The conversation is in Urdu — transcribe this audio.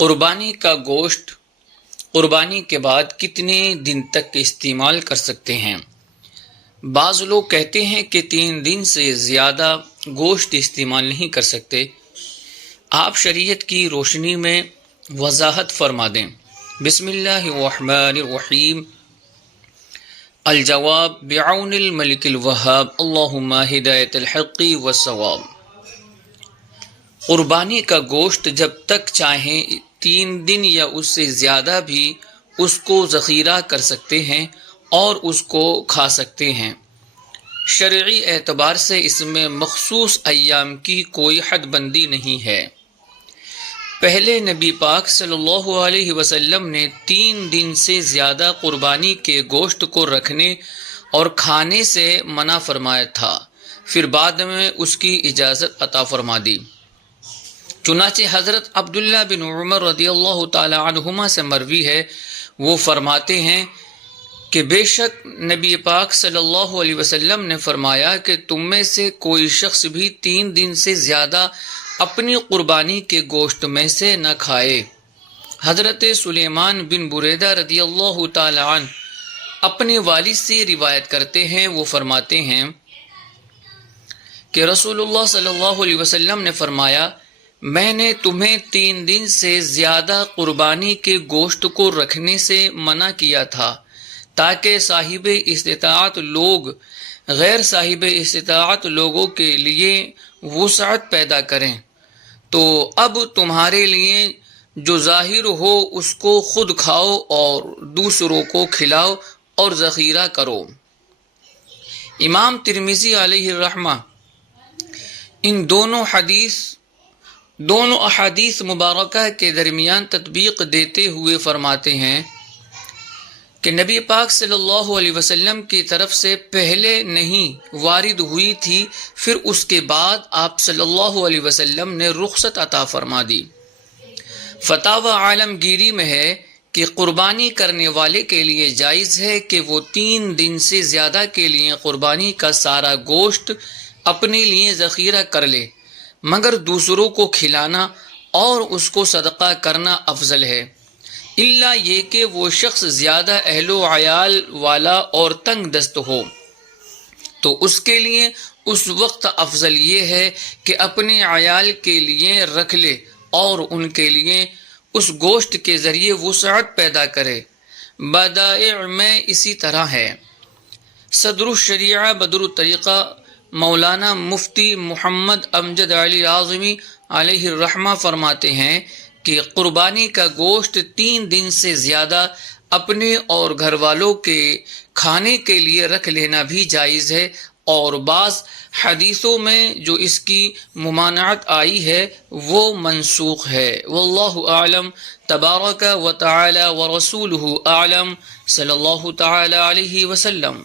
قربانی کا گوشت قربانی کے بعد کتنے دن تک استعمال کر سکتے ہیں؟ بعض لوگ کہتے ہیں کہ 3 دن سے زیادہ گوشت استعمال نہیں کر سکتے۔ آپ شریعت کی روشنی میں وضاحت فرما دیں۔ بسم اللہ الرحمن الرحیم۔ الجواب بعون الملک الوہاب، اللہم ہدایت الحق والصواب۔ قربانی کا گوشت جب تک چاہیں 3 دن یا اس سے زیادہ بھی اس کو ذخیرہ کر سکتے ہیں اور اس کو کھا سکتے ہیں۔ شرعی اعتبار سے اس میں مخصوص ایام کی کوئی حد بندی نہیں ہے۔ پہلے نبی پاک صلی اللہ علیہ وسلم نے 3 دن سے زیادہ قربانی کے گوشت کو رکھنے اور کھانے سے منع فرمایا تھا، پھر بعد میں اس کی اجازت عطا فرما دی۔ چنانچہ حضرت عبداللہ بن عمر رضی اللہ تعالی عنہما سے مروی ہے، وہ فرماتے ہیں کہ بے شک نبی پاک صلی اللہ علیہ وسلم نے فرمایا کہ تم میں سے کوئی شخص بھی 3 دن سے زیادہ اپنی قربانی کے گوشت میں سے نہ کھائے۔ حضرت سلیمان بن بریدہ رضی اللہ تعالی عنہ اپنے والد سے روایت کرتے ہیں، وہ فرماتے ہیں کہ رسول اللہ صلی اللہ علیہ وسلم نے فرمایا، میں نے تمہیں 3 دن سے زیادہ قربانی کے گوشت کو رکھنے سے منع کیا تھا تاکہ صاحب استطاعت لوگ غیر صاحب استطاعت لوگوں کے لیے وسعت پیدا کریں، تو اب تمہارے لیے جو ظاہر ہو اس کو خود کھاؤ اور دوسروں کو کھلاؤ اور ذخیرہ کرو۔ امام ترمذی علیہ الرحمہ ان دونوں احادیث مبارکہ کے درمیان تطبیق دیتے ہوئے فرماتے ہیں کہ نبی پاک صلی اللہ علیہ وسلم کی طرف سے پہلے نہیں وارد ہوئی تھی، پھر اس کے بعد آپ صلی اللہ علیہ وسلم نے رخصت عطا فرما دی۔ فتاوی عالمگیری میں ہے کہ قربانی کرنے والے کے لیے جائز ہے کہ وہ 3 دن سے زیادہ کے لیے قربانی کا سارا گوشت اپنے لیے ذخیرہ کر لے، مگر دوسروں کو کھلانا اور اس کو صدقہ کرنا افضل ہے، الا یہ کہ وہ شخص زیادہ اہل و عیال والا اور تنگ دست ہو، تو اس کے لیے اس وقت افضل یہ ہے کہ اپنے عیال کے لیے رکھ لے اور ان کے لیے اس گوشت کے ذریعے وسعت پیدا کرے۔ بدائع میں اسی طرح ہے۔ صدر الشریعہ بدر الطریقہ مولانا مفتی محمد امجد علی اعظمی علیہ الرحمہ فرماتے ہیں کہ قربانی کا گوشت 3 دن سے زیادہ اپنے اور گھر والوں کے کھانے کے لیے رکھ لینا بھی جائز ہے، اور بعض حدیثوں میں جو اس کی ممانعت آئی ہے وہ منسوخ ہے۔ واللہ اعلم، تبارک و تعالی و رسولہ اعلم، صلی اللہ تعالی علیہ وسلم۔